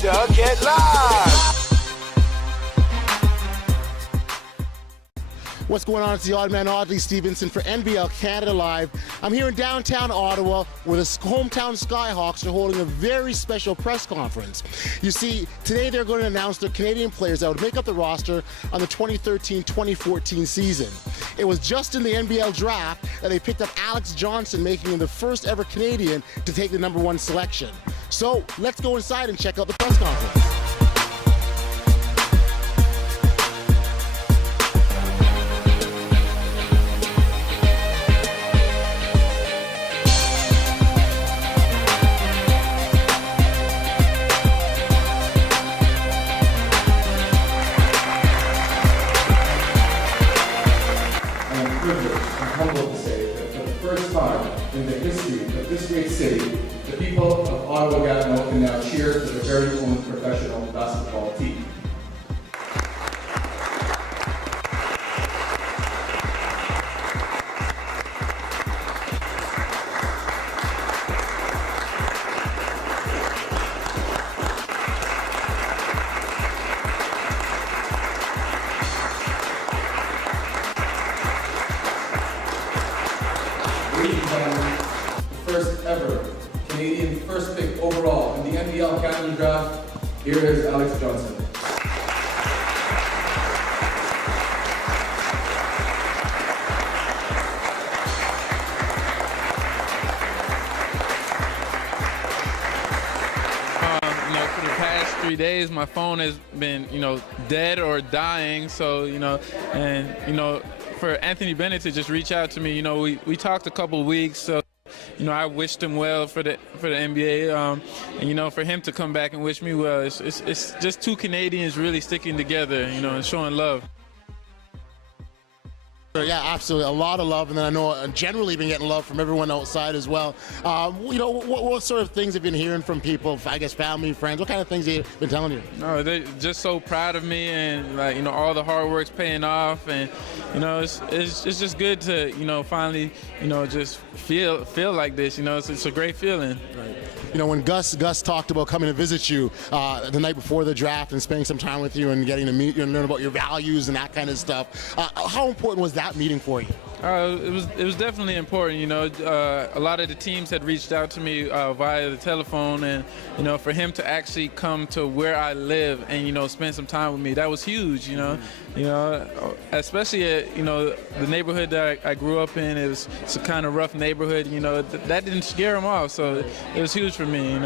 Canada get live. What's going on? It's the Odd Man Audley Stevenson for NBL Canada Live. I'm here in downtown Ottawa where the hometown Skyhawks are holding a very special press conference. You see, today they're going to announce their Canadian players that would make up the roster on the 2013-2014 season. It was just in the NBL draft that they picked up Alex Johnson, making him the first ever Canadian to take the #1 selection. So let's go inside and check out the press conference. Humbled to say that for the first time in the history of this great city, the people of Ottawa Gatineau can now cheer for their very own professional basketball team. The first ever Canadian first pick overall in the NBL Canada draft. Here is Alex Johnson. For the past 3 days, my phone has been, dead or dying. So, for Anthony Bennett to just reach out to me, we talked a couple weeks. So, I wished him well for the NBA, and for him to come back and wish me well, it's just two Canadians really sticking together, and showing love. Yeah, absolutely. A lot of love, and then I know generally been getting love from everyone outside as well. What sort of things have you been hearing from people, I guess family, friends? What kind of things have they been telling you? No, they're just so proud of me, and all the hard work's paying off, and it's just good to finally just feel like this. It's a great feeling. Right. When Gus talked about coming to visit you the night before the draft and spending some time with you and getting to meet you and learn about your values and that kind of stuff, how important was that meeting for you? It was definitely important. A lot of the teams had reached out to me via the telephone, and for him to actually come to where I live and spend some time with me, that was huge. Especially at the neighborhood that I grew up in. It's a kind of rough neighborhood. That didn't scare him off, so it was huge for me.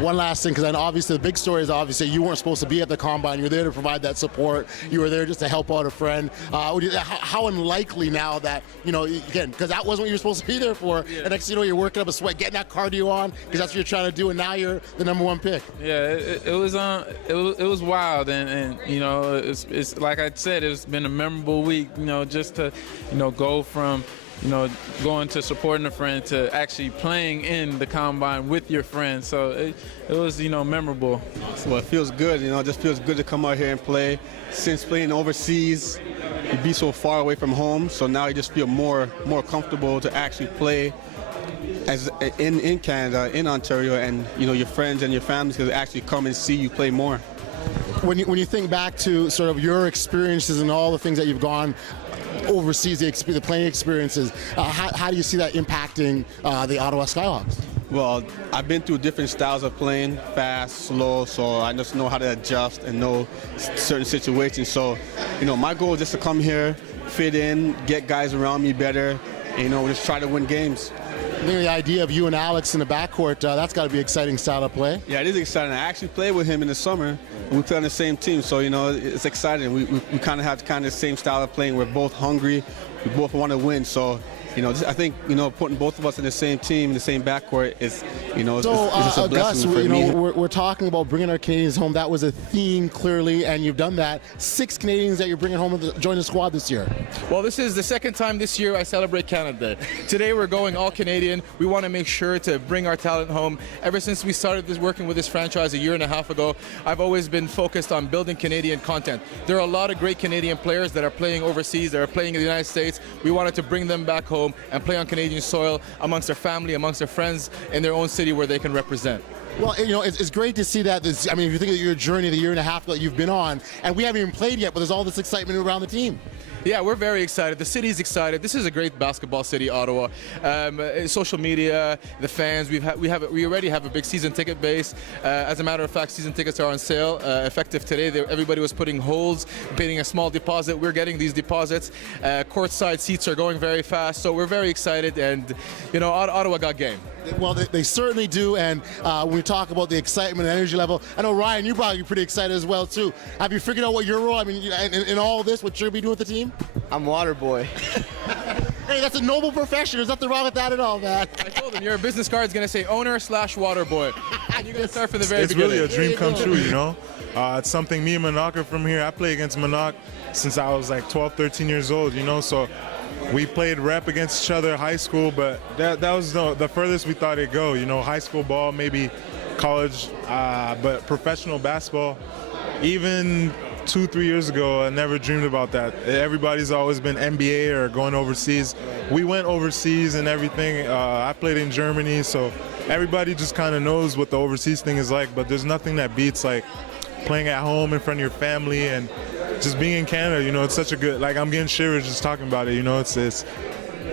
One last thing, because I know obviously the big story is obviously you weren't supposed to be at the combine. You were there to provide that support. You were there just to help out a friend. How unlikely now that, again, because that wasn't what you were supposed to be there for. Yeah. And next thing you know, you're working up a sweat, getting that cardio on, because that's what you're trying to do, and now you're the #1 pick. Yeah, it was wild, and it's like I said, it's been a memorable week, just to, go from going to supporting a friend to actually playing in the combine with your friends. So it was, memorable. Well, it feels good, it just feels good to come out here and play. Since playing overseas, you'd be so far away from home, so now you just feel more comfortable to actually play as in Canada, in Ontario, and your friends and your families can actually come and see you play more. When you think back to sort of your experiences and all the things that you've gone overseas, the playing experiences, how do you see that impacting the Ottawa Skyhawks? Well, I've been through different styles of playing, fast, slow, so I just know how to adjust and know certain situations. So, my goal is just to come here, fit in, get guys around me better, and, just try to win games. I think the idea of you and Alex in the backcourt, that's got to be an exciting style of play. Yeah, it is exciting. I actually played with him in the summer. We play on the same team, so, it's exciting. We kind of have the same style of playing. We're both hungry. We both want to win, so I think putting both of us in the same team, in the same backcourt is it's just a blessing Gus, for me. we're talking about bringing our Canadians home. That was a theme clearly, and you've done that. 6 Canadians that you're bringing home to join the squad this year. Well, this is the second time this year I celebrate Canada Day. Today we're going all Canadian. We want to make sure to bring our talent home. Ever since we started working with this franchise a year and a half ago, I've always been focused on building Canadian content. There are a lot of great Canadian players that are playing overseas, that are playing in the United States. We wanted to bring them back home and play on Canadian soil amongst their family, amongst their friends in their own city where they can represent. Well, you know, it's great to see that. I mean, if you think of your journey, the year and a half that you've been on, and we haven't even played yet, but there's all this excitement around the team. Yeah, we're very excited. The city's excited. This is a great basketball city, Ottawa. Social media, the fans. We already have a big season ticket base. As a matter of fact, season tickets are on sale effective today. Everybody was putting holds, paying a small deposit. We're getting these deposits. Courtside seats are going very fast, so we're very excited. And you know, Ottawa got game. Well, they certainly do. And when we talk about the excitement and energy level, I know Ryan, you're probably pretty excited as well too. Have you figured out what your role? I mean, in all this, what you're gonna be doing with the team? I'm water boy. Hey, that's a noble profession. There's nothing wrong with that at all, man. I told him your business card is going to say owner/water boy. And you're going to start from the very It's beginning. really a dream come true, you know? It's something me and Manak are from here. I play against Manak since I was like 12, 13 years old, you know? So we played rep against each other high school, but that was the furthest we thought it'd go, you know? High school ball, maybe college, but professional basketball, even 2-3 years ago, I never dreamed about that. Everybody's always been NBA or going overseas. We went overseas and everything. I played in Germany, so everybody just kind of knows what the overseas thing is like, but there's nothing that beats like playing at home in front of your family and just being in Canada, you know, it's such a good, like I'm getting shivers just talking about it, you know, it's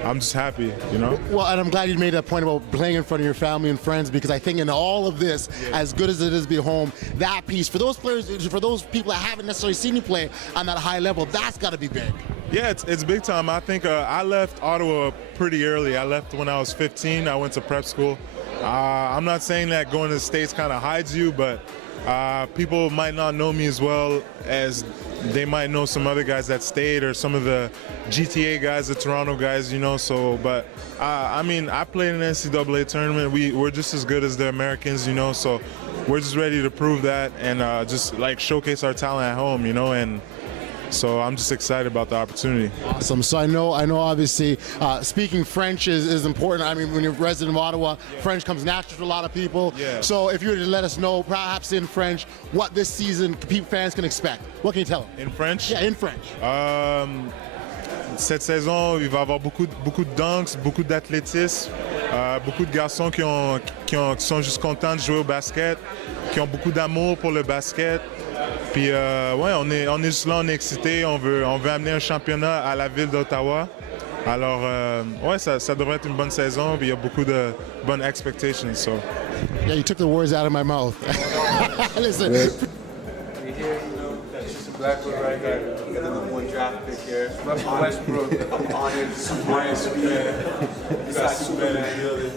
I'm just happy, you know? Well, and I'm glad you made that point about playing in front of your family and friends, because I think in all of this, as good as it is to be home, that piece, for those players, for those people that haven't necessarily seen you play on that high level, that's got to be big. Yeah, it's big time. I think I left Ottawa pretty early. I left when I was 15. I went to prep school. I'm not saying that going to the States kind of hides you, but people might not know me as well as they might know some other guys that stayed or some of the GTA guys, the Toronto guys, you know. So, but I mean, I played in an NCAA tournament. We're just as good as the Americans, you know. So we're just ready to prove that and just like showcase our talent at home, you know. And so I'm just excited about the opportunity. Awesome. So I know obviously speaking French is important. I mean, when you're a resident of Ottawa, French comes natural to a lot of people. Yeah. So if you were to let us know, perhaps in French, what this season fans can expect, what can you tell them? In French? Yeah, in French. Cette saison, il va y avoir beaucoup de dunks, beaucoup d'athlétisme, beaucoup de garçons qui sont juste contents de jouer au basket, qui ont beaucoup d'amour pour le basket. Puis ouais, on est juste là, on est excités, on veut amener un championnat à la ville d'Ottawa. Alors ouais, ça devrait être une bonne saison, puis il y a beaucoup de bonnes expectations. So. Yeah, you took the words out of my mouth. Listen. Blackwood right here. We got the number 1 draft pick here. Russell Westbrook. I'm honored. Brian Speed. Besides Superman.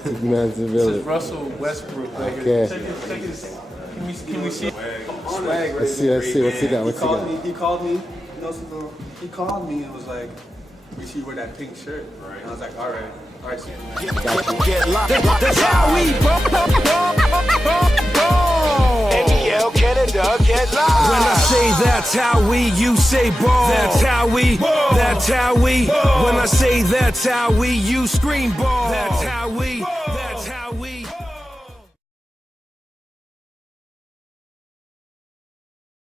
This is Russell Westbrook right here. Okay. Can we see? Swag right Let's see. What's he got? He called me. You know something? He called me and was like, "We see you wear that pink shirt." And I was like, "All right, Superman." Get locked. That's how we NBL Canada get live. When I say that's how we, you say ball. That's how we, that's how we. When I say that's how we, you scream ball. That's how we, that's how we.